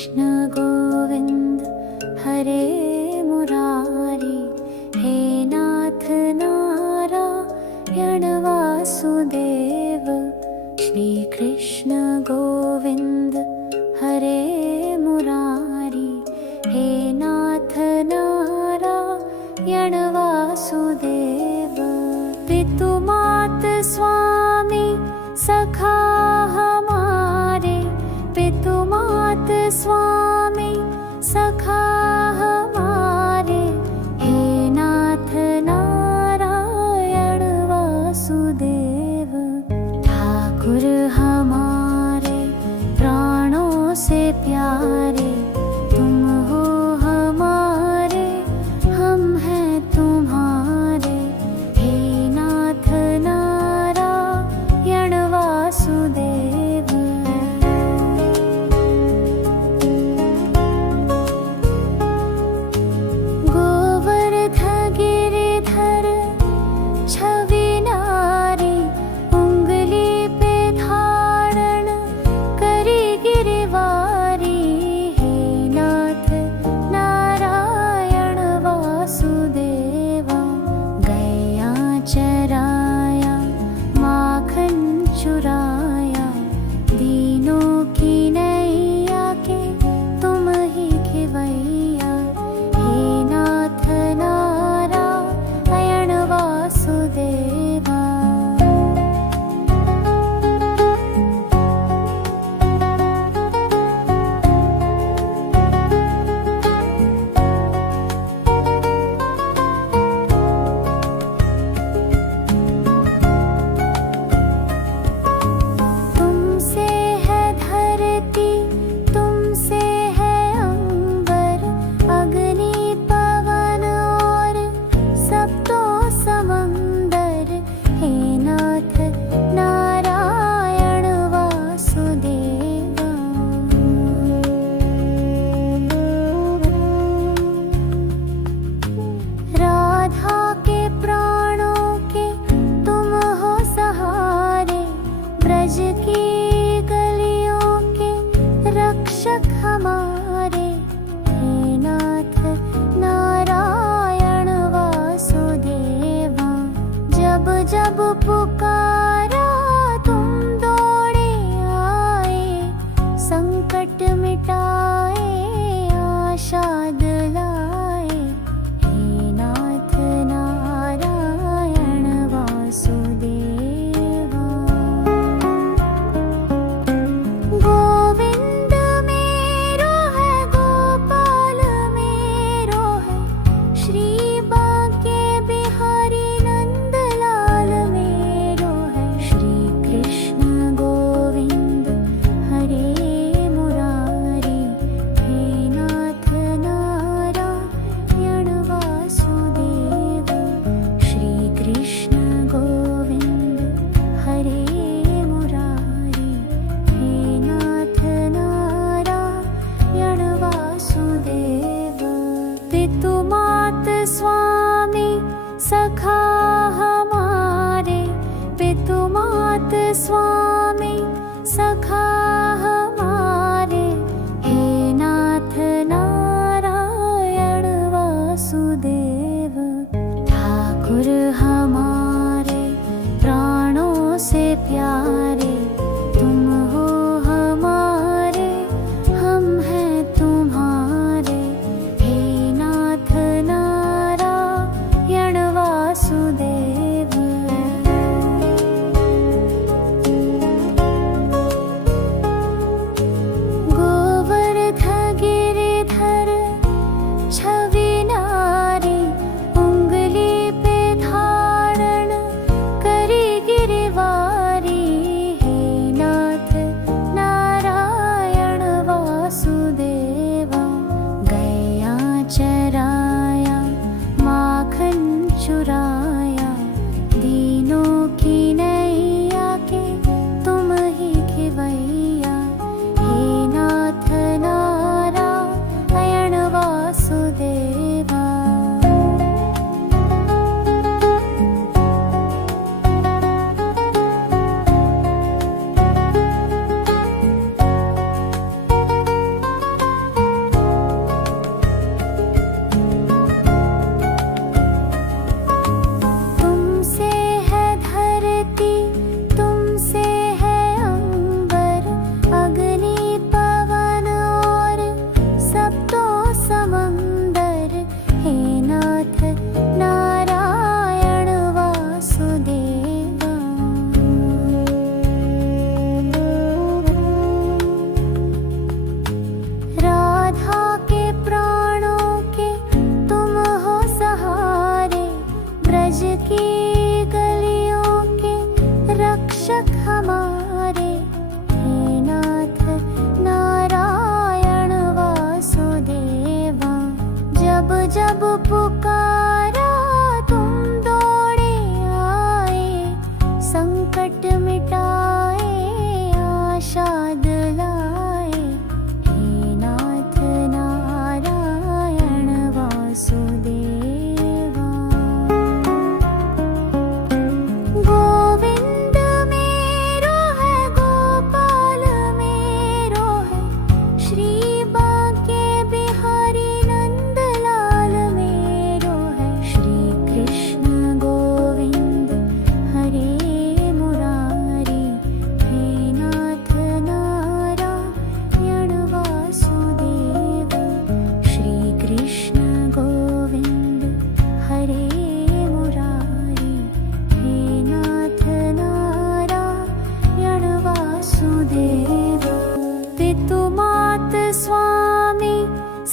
कृष्ण गोविंद हरे मुरारी, हे नाथ नारायण वासुदेव। श्री कृष्ण गोविंद हरे मुरारी, हे नाथ नारायण वासुदेव। पितु मात स्वामी सखा हमारे, पितु मात स्वामी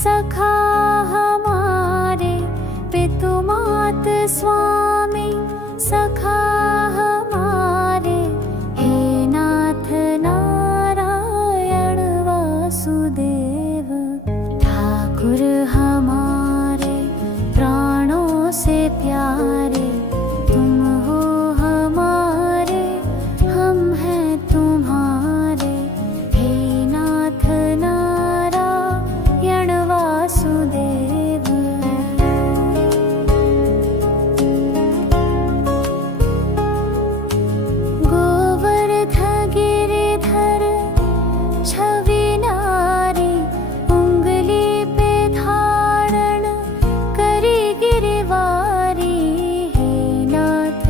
सखा हमारे पितु मात स्वामी सखा हमारे हे नाथ नारायण वासुदेव ठाकुर हमारे प्राणों से प्यारे तुम हो हमारे हम हैं तुम्हारे हे नाथ नारायण वासुदेव गोवर्ध गिरिधर छवि नारी उंगली पे धारण करी गिरिवारी हे नाथ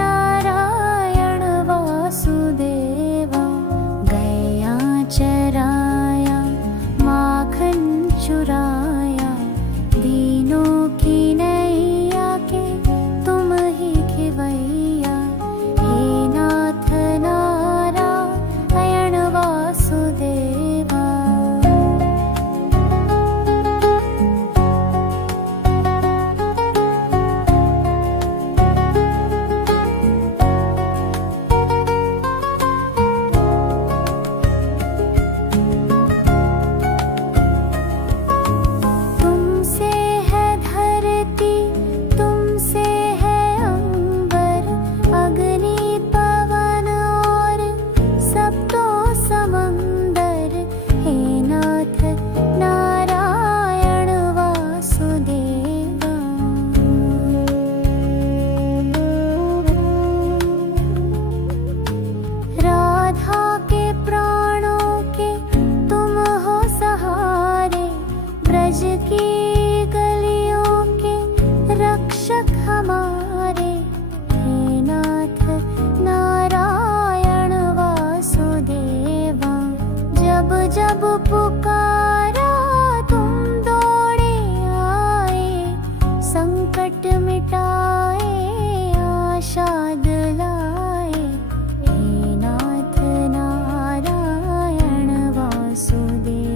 नारायण वासुदेवा गया चराया माखन चुराया दीनों की नैया के तुम ही खिवैया हे नाथ नारायण वासुदेवा तुमसे है धरती तुमसे है अंबर अग्नि पवन और सप्तो समंदर हे नाथ नारायण वासुदेवा राधा के प्राणों के तुम हो सहारे ब्रज की गलियों के रक्षक हमारे हे नाथ नारायण वासुदेवा जब जब पुकारा तुम दौड़े आए संकट मिटाए आशा दिलाए हे नाथ नारायण वासुदेवा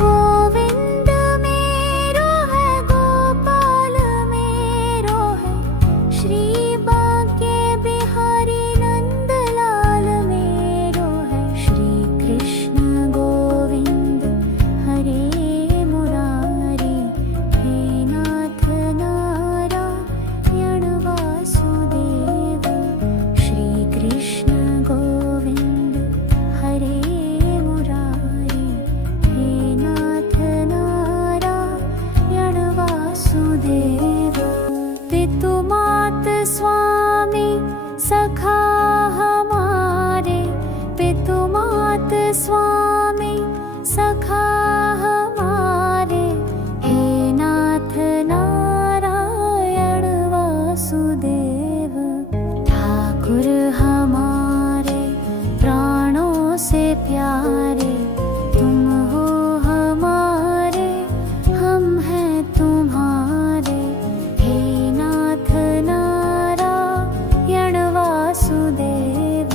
गोविंद मेरो है गोपाल मेरो है श्री बांके बिहारी नंदलाल मेरो है श्री कृष्ण गोविंद हरे मुरारी हे नाथ नारायण वासुदेव श्री कृष्ण गोविंद हरे मुरारी हे नाथ नारायण वासुदेव पितु मात स्वामी सखा हमारे पितु मात स्वामी सखा हमारे हे नाथ नारायण वासुदेव ठाकुर हमारे प्राणों से प्यारे तुम हो हमारे हम हैं तुम्हारे हे नाथ नारायण वासुदेव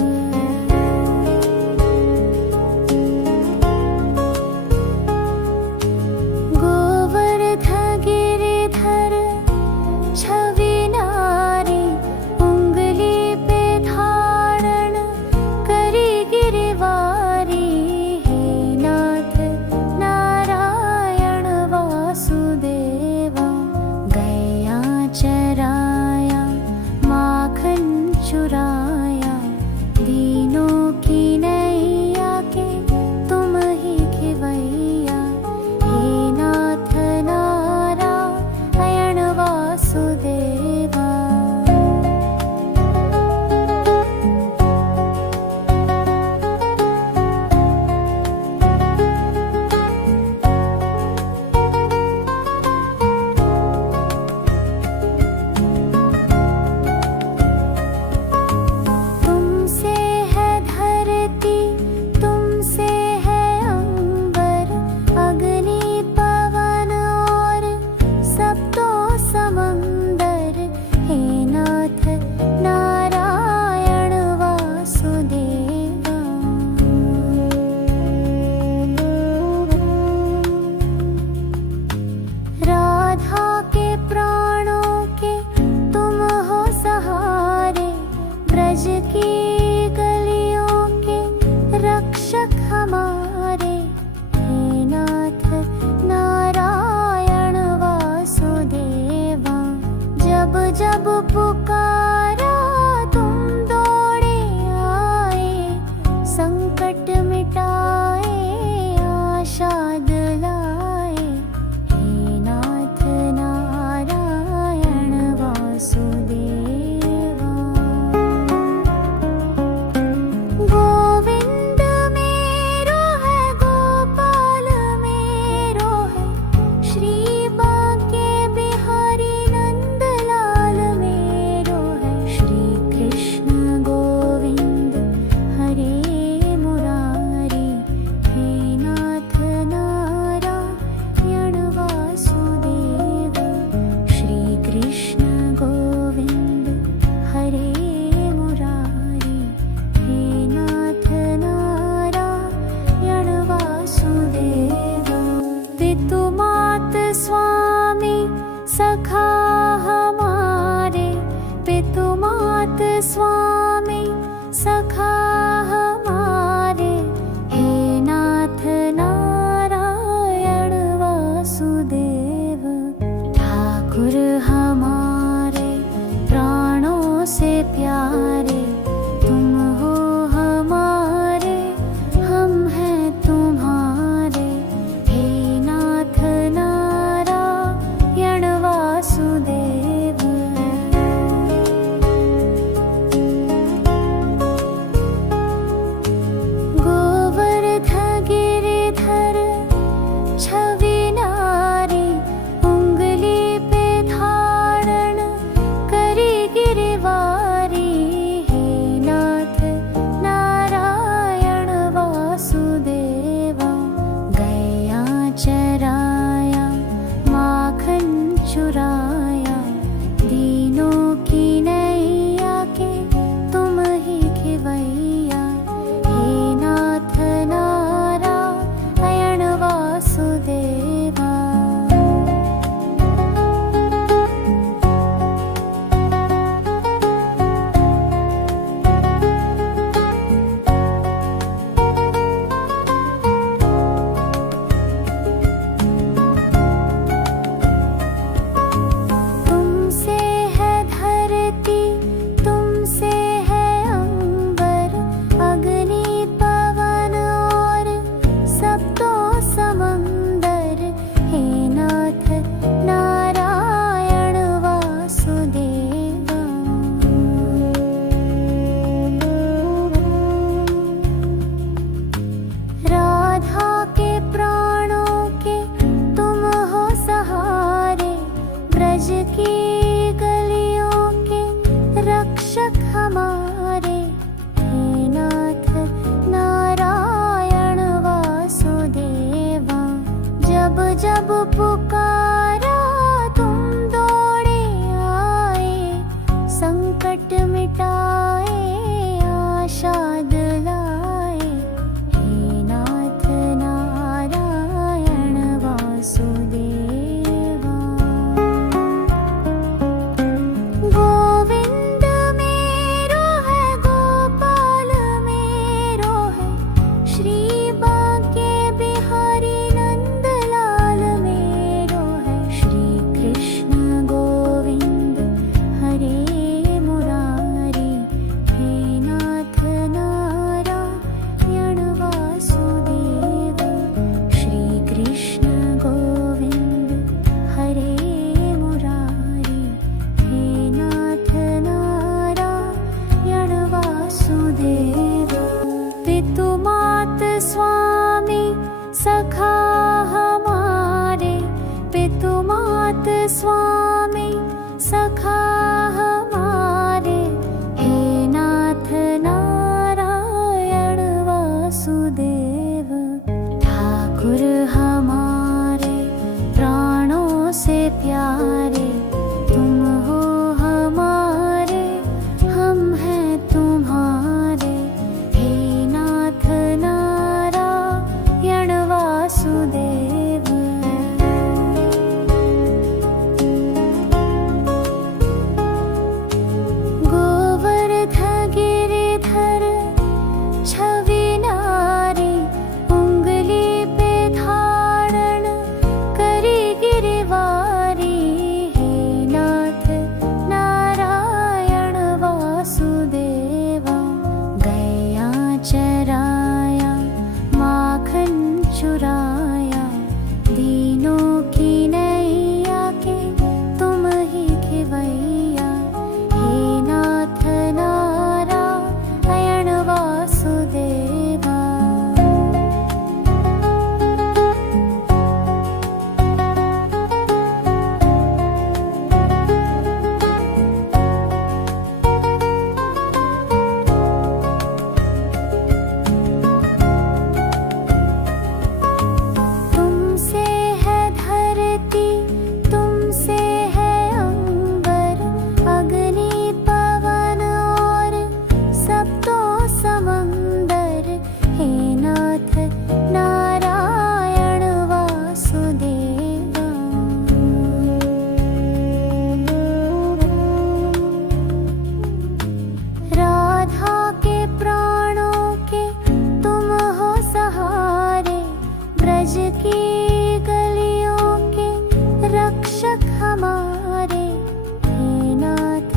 जब पुकारा तुम दौड़े आए, संकट मिटाए आशा दिलाए। हे नाथ नारायण वासुदेवा। गोविंद मेरो है गोपाल मेरो है, श्री बांके बिहारी नंदलाल मेरो है। श्री कृष्ण गोविंद हरे मुरारी, हे नाथ नारायण वासुदेव। श्री कृष्ण गोविंद हरे मुरारी, हे नाथ नारायण वासुदेव। पितु मात स्वामी सखा हमारे, पितु मात स्वामी सखा हमारे। हे नाथ नारायण वासुदेव। ठाकुर हमारे प्राणों से प्यारे, तुम हो हमारे हम हैं तुम्हारे। हे नाथ नारायण वासुदेव। गोवर्ध गिरिधर छवि नारी, उंगली पे धारण करी गिरवारी। हे नाथ नारायण वासुदेवा। गया चराया माखन चुराया, दीनों की नैया के तुम ही खिवैया। हे नाथ नारायण वासुदेवा। तुमसे है धरती, तुमसे है अंबर, अग्नि पवन और सब तो समंदर। हे नाथ नारायण वासुदेवा। राधा के प्राणों के तुम हो सहारे, ब्रज की गलियों के रक्षक हमारे। हे नाथ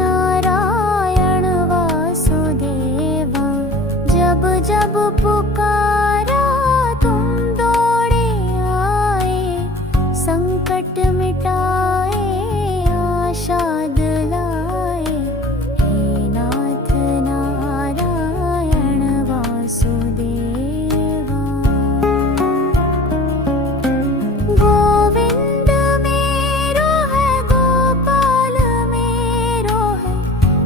नारायण वासुदेवा। जब जब पुकारा तुम दौड़े आए, संकट मिटाए आशा दिलाए। हे नाथ नारायण वासुदेवा। गोविंद मेरो है गोपाल मेरो है,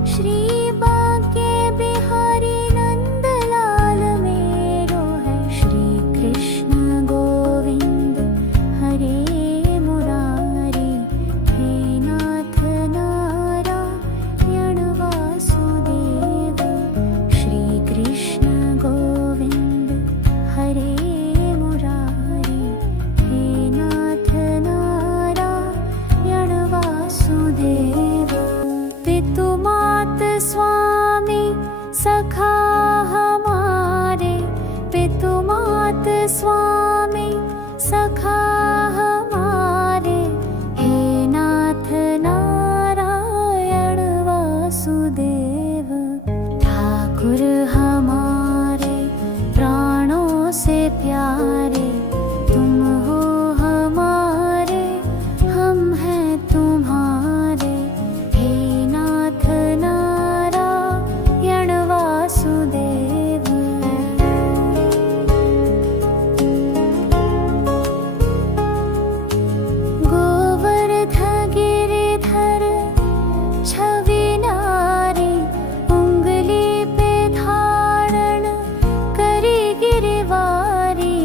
श्री बांके बिहारी नंदलाल मेरो है। श्री कृष्ण गोविंद हरे मुरारी, हे नाथ नारायण वासुदेव। श्री कृष्ण गोविंद हरे मुरारी, हे नाथ नारायण वासुदेव। पितु मात स्वामी सखा हमारे, पितु मात स्वामी सखा हमारे। हे नाथ नारायण वासुदेव। ठाकुर हमारे प्राणों से प्यारे, तुम हो हमारे हम हैं तुम्हारे। हे नाथ नारायण वासुदेव। गोवर्ध गिरिधर छवि नारी, उंगली पे धारण करी गिरवारी।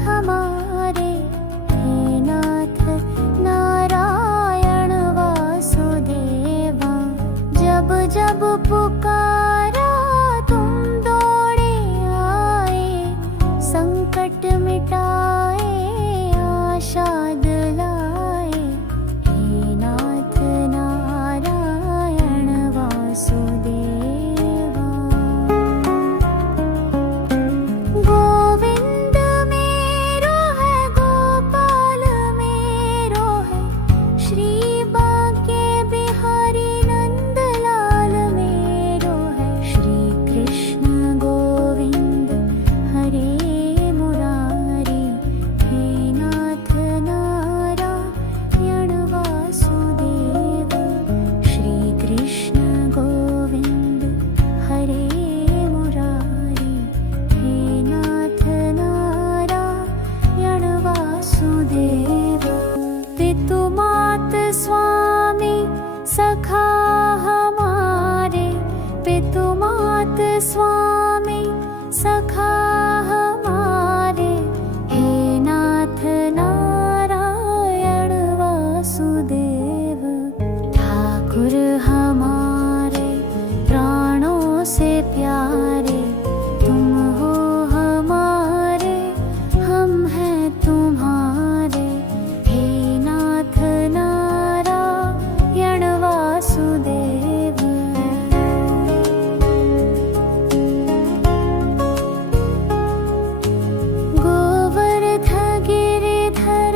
हमारे, हे नाथ नारायण वासुदेवा। जब जब पुकारा तुम दौड़े आए, संकट मिटाए आशा दिलाए, हे नाथ नारायण वासुदेवा। गोविंद मेरो है, गोपाल मेरो है, श्री बांके बिहारी नंदलाल मेरो है। श्री कृष्ण गोविंद हरे मुरारी, हे नाथ नारायण वासुदेव। श्री कृष्ण गोविंद हरे मुरारी, हे नाथ नारायण वासुदेव। पितु मात स्वामी सखा हमारे, पितु मात स्वामी सखा हमारे, हे नाथ नारायण वासुदेव। ठाकुर हमारे प्राणों से प्यारे, तुम हो हमारे, हम हैं तुम्हारे, हे नाथ नारायण वासुदेव। गोवर्ध गिरिधर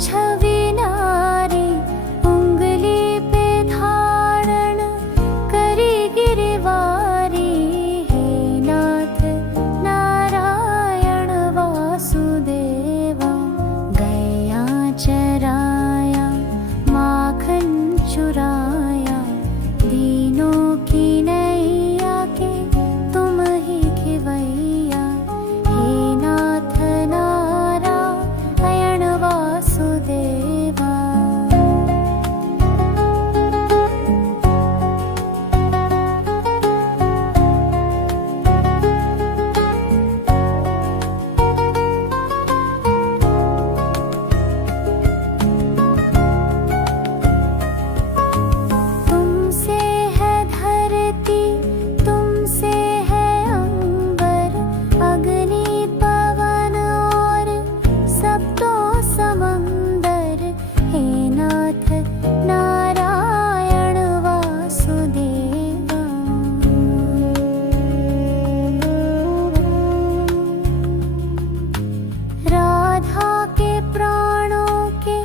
छवि नारी, उंगली पे धारण करी गिरवारी, हे नाथ नारायण वासुदेवा। गया चराया माखन चुराया, दीनों की नैया के तुम ही खिवैया, हे नाथ नारायण वासुदेवा। तुमसे है धरती, तुमसे है अंबर, अग्नि पवन और सप्तो समंदर, हे नाथ नारायण वासुदेवा। राधा के प्राणों के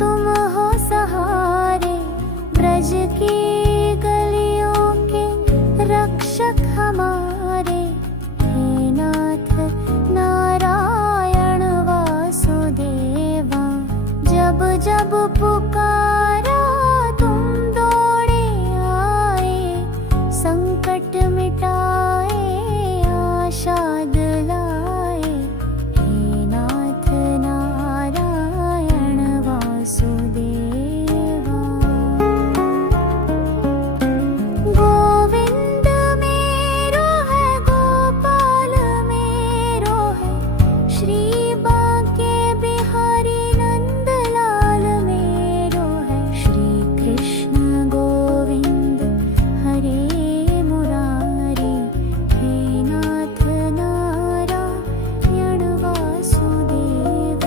तुम हो सहारे, ब्रज की गलियों के रक्षक हमारे, हे नाथ नारायण वासुदेवा। जब जब पुकारा तुम दौड़े आए, संकट मिटाए आशा दिलाए, हे नाथ नारायण वासुदेवा। गोविंद मेरो है, गोपाल मेरो है, श्री बांके बिहारी नंदलाल मेरो है। श्री कृष्ण गोविंद हरे मुरारी, हे नाथ नारायण वासुदेव।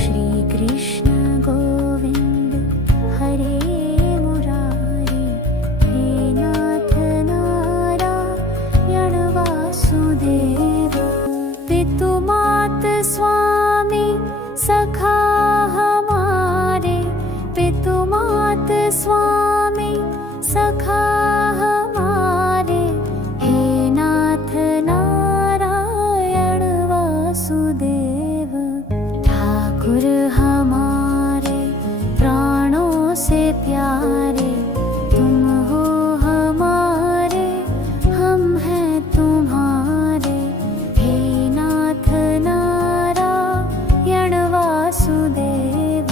श्री कृष्ण गोविंद हरे मुरारी, हे नाथ नारायण वासुदेव। पितु मात स्वामी सखा हमारे, पितु मात स्वामी सखा हमारे, हे नाथ नारायण वासुदेव। ठाकुर हमारे प्राणों से प्यारे, तुम हो हमारे, हम हैं तुम्हारे, हे नाथ नारायण वासुदेव।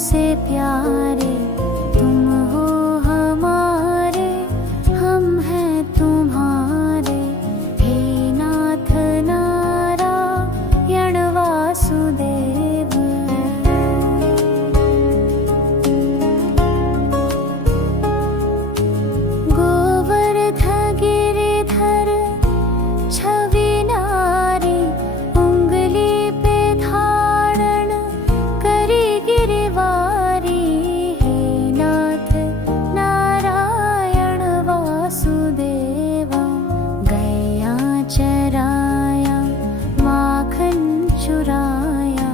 से प्यारे तुम हो हमारे, हम हैं तुम्हारे। हे नाथ नारायण वासुदेव। गोवर्ध गिरिधर छवि नारी, उंगली पे धारण करी गिरवारी। हे नाथ नारायण वासुदेवा। गया चराया माखन चुराया,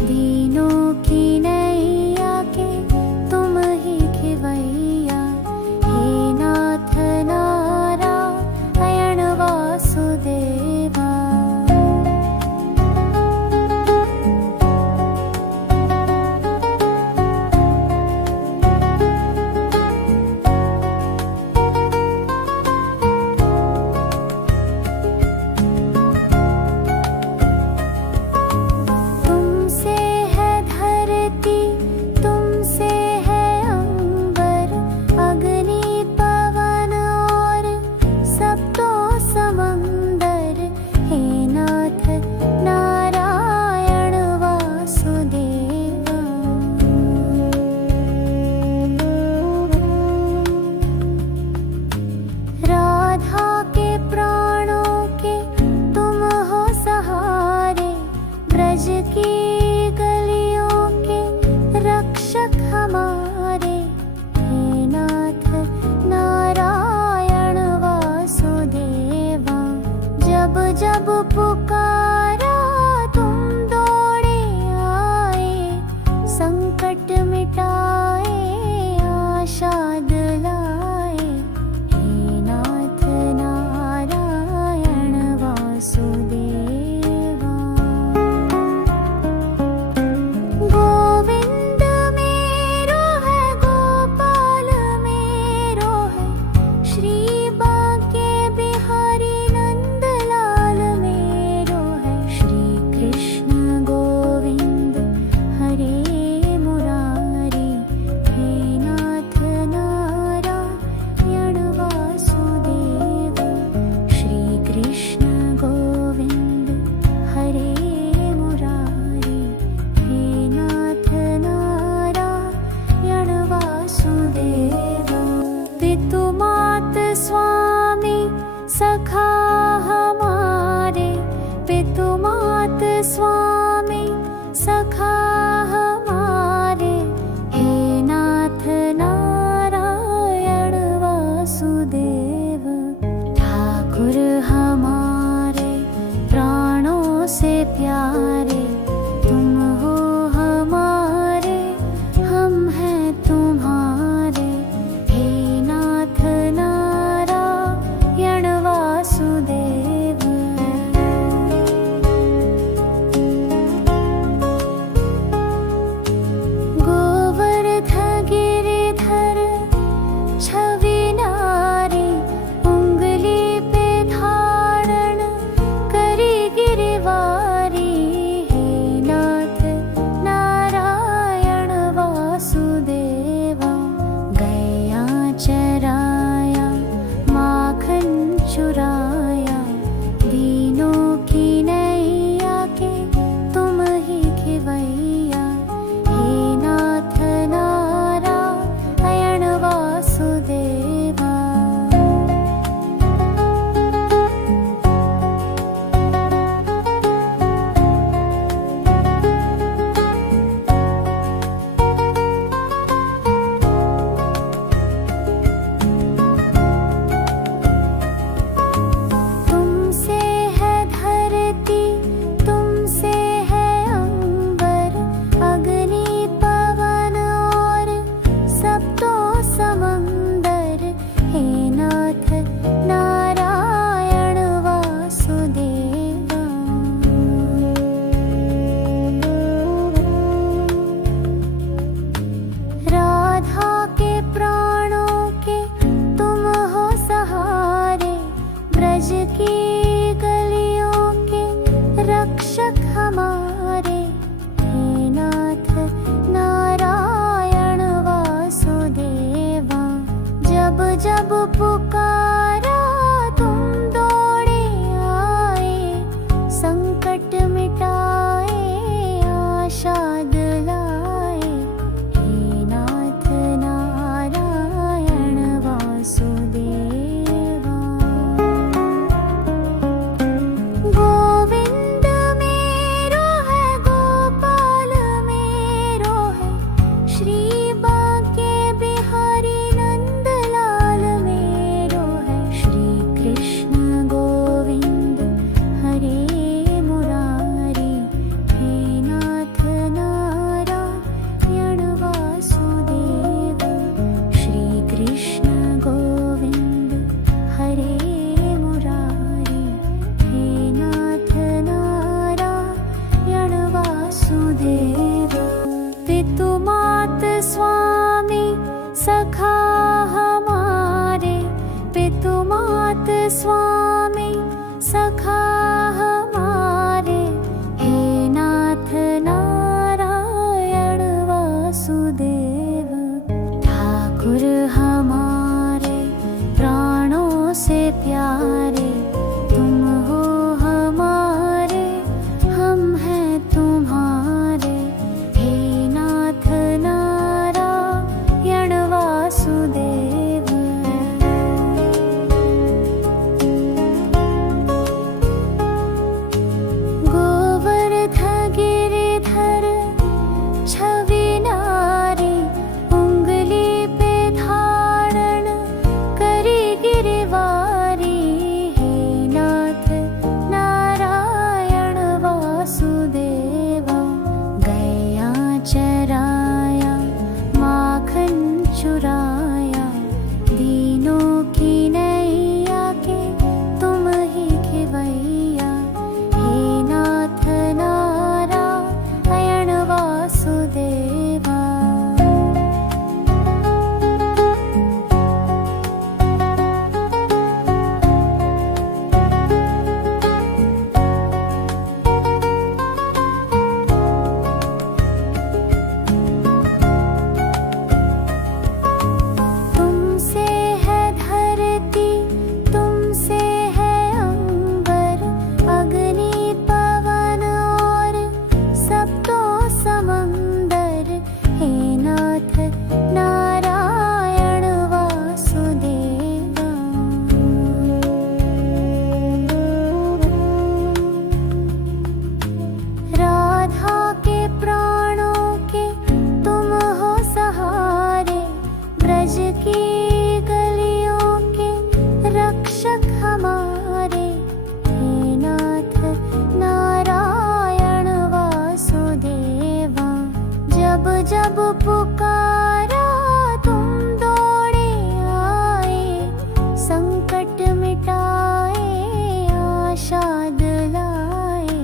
दीनों की नैया के तुम ही खिवैया। हे नाथ नारायण वासुदेवा। तुमसे है धरती, तुमसे है अंबर, अग्नि पवन और सप्तो समंदर। हे नाथ नारायण वासुदेवा। राधा के प्राणों के तुम हो सहारे, ब्रज की गलियों के रक्षक हमारे। हे नाथ नारायण वासुदेवा। जब जब पुकारा तुम दौड़े आए, संकट मिटाए आशा दिलाए। हे नाथ नारायण वासुदेवा। गोविंद मेरो है, गोपाल मेरो है, श्री बांके बिहारी नंदलाल मेरो है। श्री कृष्ण गोविंद हरे मुरारी, मात स्वामी सखा हमारे, पितु मात स्वामी सखा हमारे, हे नाथ नारायण वासुदेव। ठाकुर हमारे प्राणों से प्यारे, तुम हो हमारे, हम हैं तुम्हारे, हे नाथ नारायण वासुदेव। गोवर्ध गिरिधर छवि नारी, उंगली पे धारण करी गिरवारी, हे नाथ नारायण वासुदेवा। गया चराया माखन चुराया, दीनों की नैया के तुम ही खिवैया, हे नाथ नारायण वासुदेवा। तुमसे है धरती, तुमसे है अंबर, अग्नि पवन और सप्तो समंदर, हे नाथ नारायण वासुदेवा। राधा के प्राणों के तुम हो सहारे, ब्रज की गलियों के रक्षक हमारे, हे नाथ नारायण वासुदेवा। जब जब पुकारा तुम दौड़े आए, संकट मिटाए आशा दिलाए,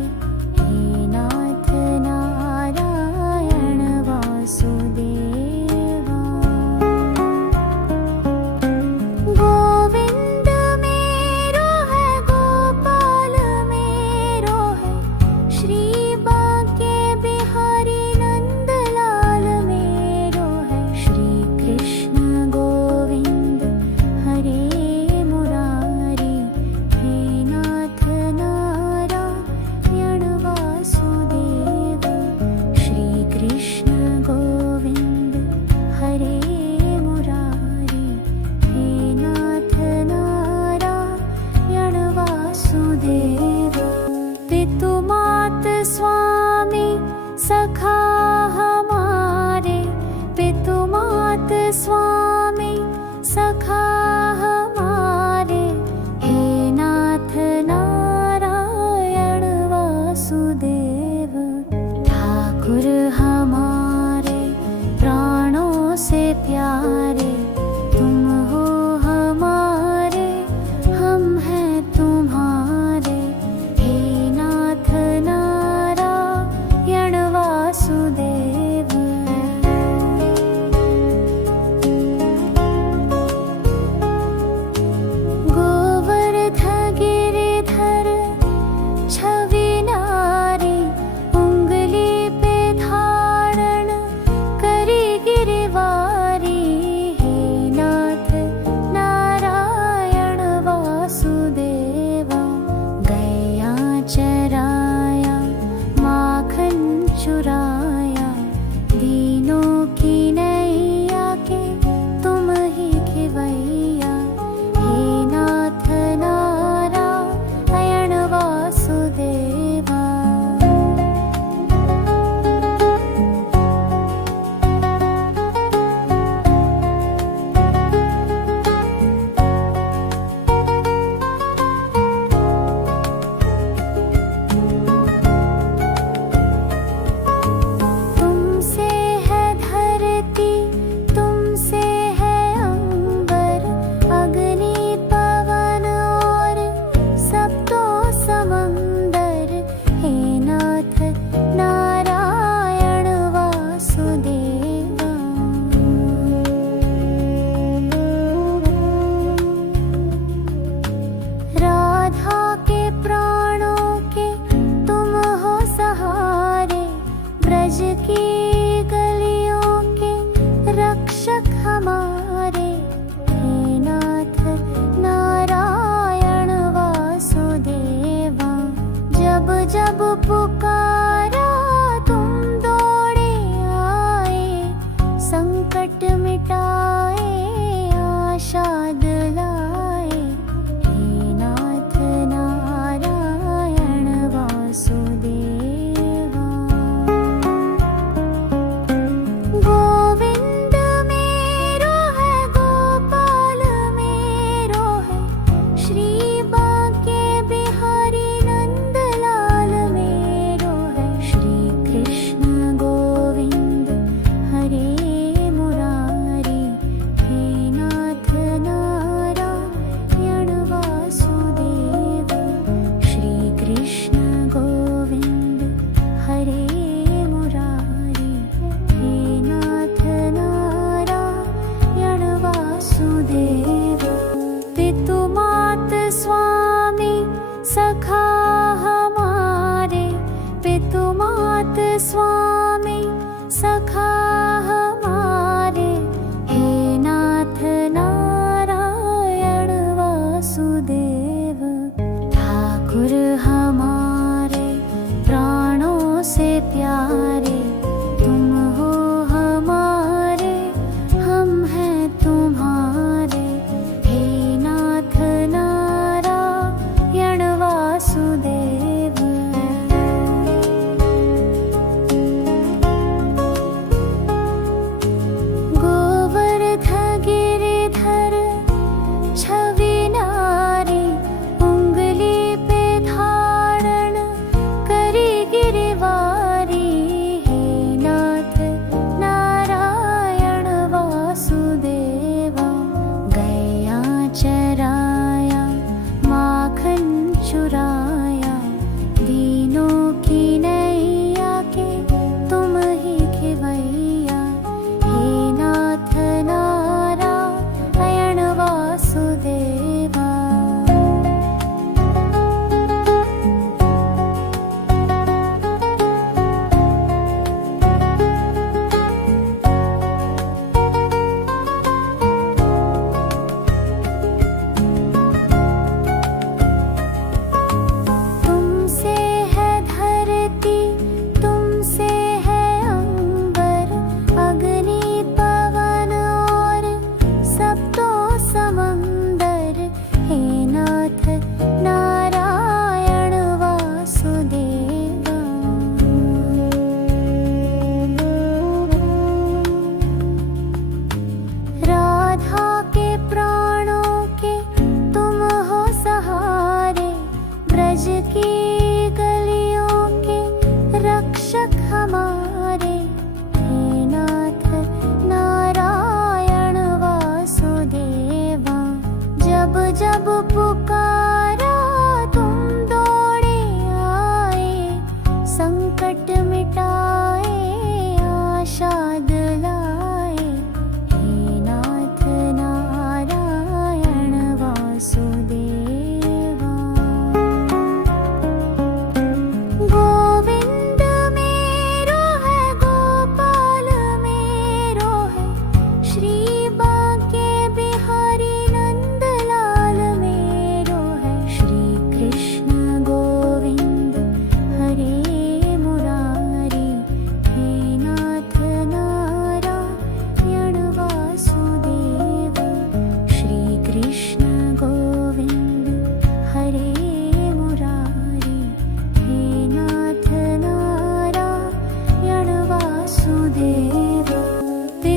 हे नाथ नारायण वासुदेवा। गोविंद मेरो है, गोपाल मेरो है, श्री बांके बिहारी नंदलाल मेरो है। श्री कृष्ण गोविंद हरे मुरारी, हे नाथ नारायण वासुदेव। श्री कृष्ण गोविंद हरे मुरारी, हे नाथ नारायण वासुदेव। पितु मात स्वामी सखा हमारे, पितु मात स्वामी सखा हमारे, हे नाथ नारायण वासुदेव। ठाकुर हमारे प्राणों से प्यारे, तुम हो हमारे, हम हैं तुम्हारे, हे नाथ नारायण वासुदेव।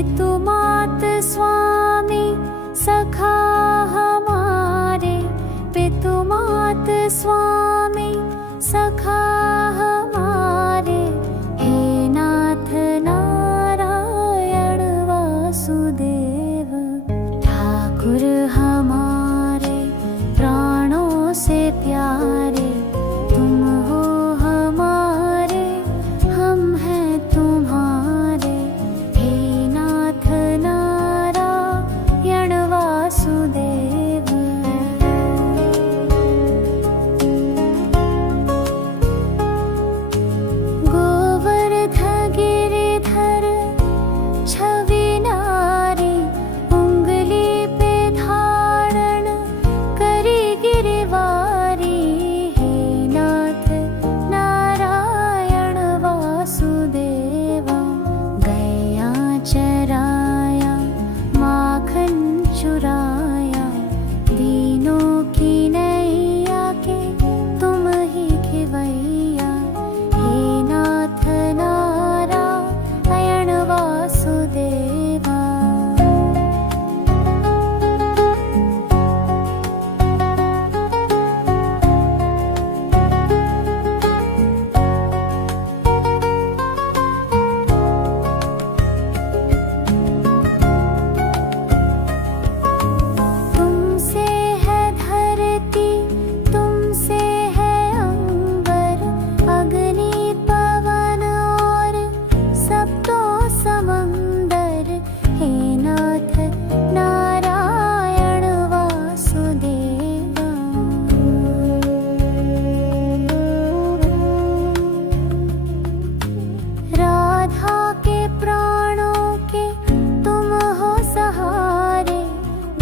पितु मात स्वामी सखा हमारे, पितु मात स्वामी सखा हमारे, हे नाथ नारायण वासुदेव। ठाकुर हमारे प्राणों से प्यारे, तुम हो हमारे, हम हैं तुम्हारे, हे नाथ नारायण वासुदेव। गोवर्ध गिरिधर छवि नारी, उंगली पे धारण करी गिरवारी, हे नाथ नारायण वासुदेवा। गया चराया माखन चुराया, दीनों की नैया के तुम ही खिवैया, हे नाथ नारायण वासुदेवा। तुमसे है धरती, तुमसे है अंबर, अग्नि पवन और सब तो समंदर, हे नाथ नारायण वासुदेवा। राधा के प्राणों के तुम हो सहारे,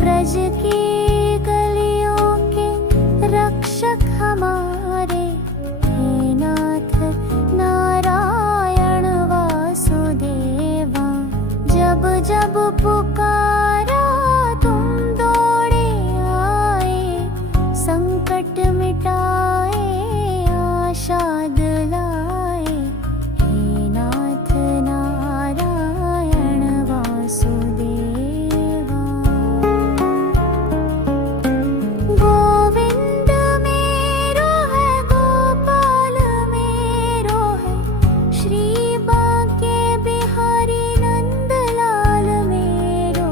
ब्रज की गलियों के रक्षक हमारे, हे नाथ नारायण वासुदेवा। जब जब पुकारा तुम दौड़े आए, संकट मिटाए आशा दिलाए, हे नाथ नारायण वासुदेवा। गोविंद मेरो है, गोपाल मेरो है, श्री बांके बिहारी नंदलाल मेरो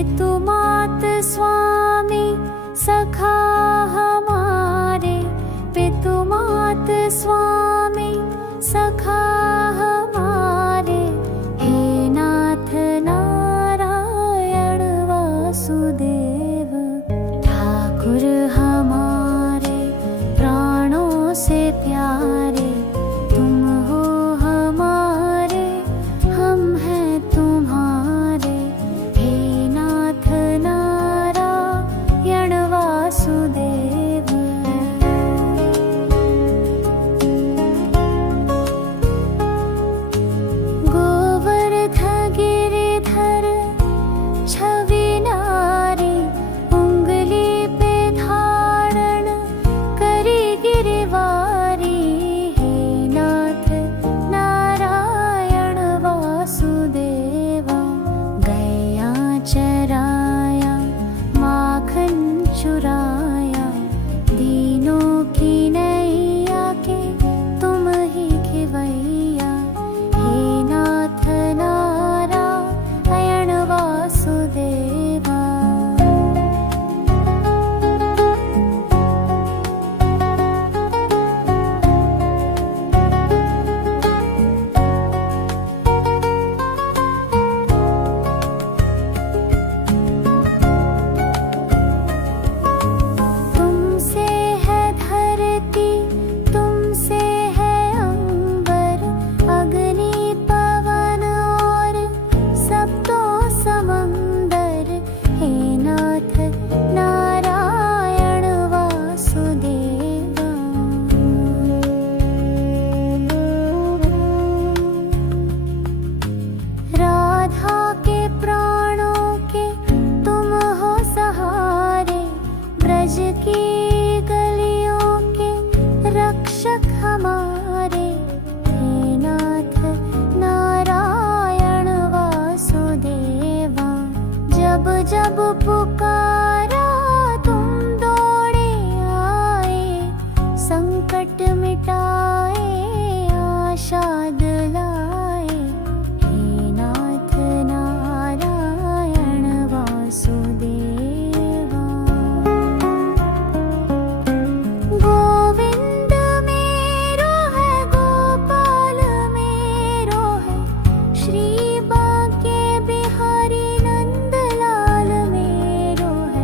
पितु मात स्वामी सखा हमारे, पितु मात स्वामी सखा हमारे, हे नाथ नारायण वासुदेव। ठाकुर हमारे प्राणों से प्यारे, तुम हो हमारे, हम हैं तुम्हारे, हे नाथ नारायण वासुदेव। गोवर्ध गिरिधर छवि नारी, उंगली पे धारण करी गिरिवारी, हे नाथ नारायण वासुदेवा। गैया चराया माखन चुराया, दीनों की नैया के तुम ही खिवैया, हे नाथ नारायण वासुदेवा। तुमसे है धरती, तुमसे है अंबर, अग्नि पवन और सप्तो समंदर, हे नाथ नारायण वासुदेवा। राधा के प्राणों के तुम हो सहारे, ब्रज की गलियों के रक्षक हमारे, हे नाथ नारायण वासुदेवा। जब जब पुकारा तुम दौड़े आए, संकट मिटाए आशा दिलाए, हे नाथ नारायण वासुदेवा। गोविंद मेरो है, गोपाल मेरो है, श्री बांके बिहारी नंदलाल मेरो है,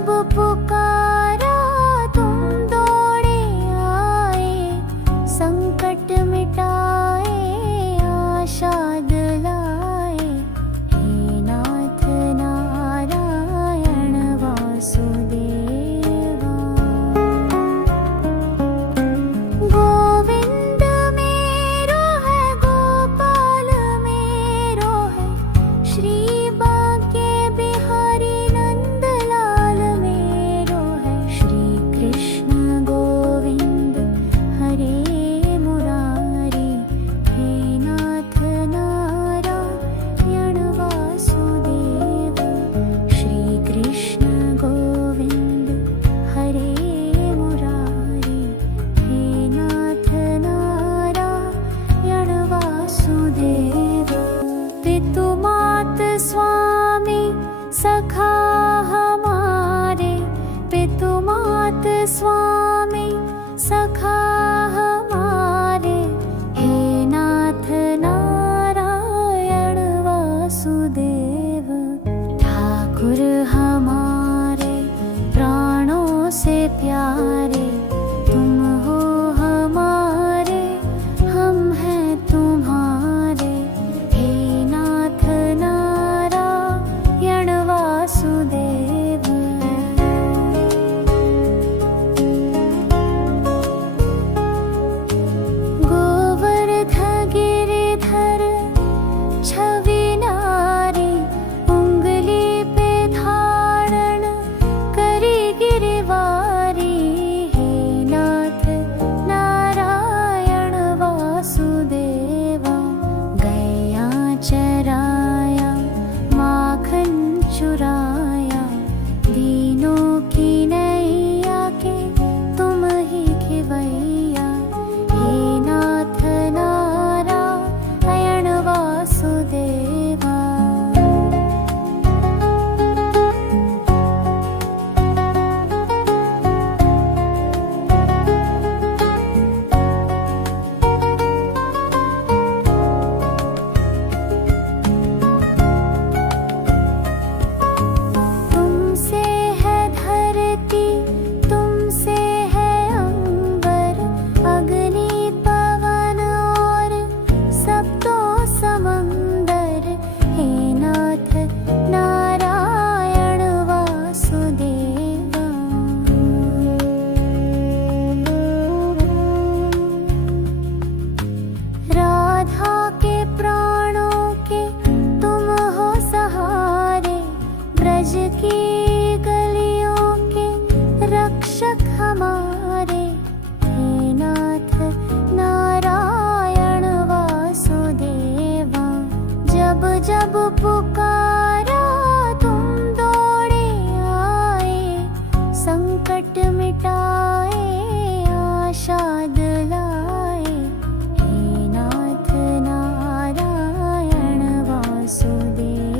जब पुकारा तुम दौड़े आए, संकट मिटाए आशा दिलाए। हे नाथ नारायण वासुदेवा। गोविंद मेरो है, गोपाल मेरो है, श्री भाग्य बिहारी नंदलाल मेरो है। श्री कृष्ण गोविंद हरे मुरारी, हे नाथ नारायण वासुदेव। श्री कृष्ण गोविंद हरे मुरारी, हे नाथ नारायण वासुदेव। पितु मात स्वामी सखा हमारे, पितु मात स्वामी सखा हमारे। हे नाथ नारायण वासुदेव। ठाकुर हमारे प्राणों से प्यारे,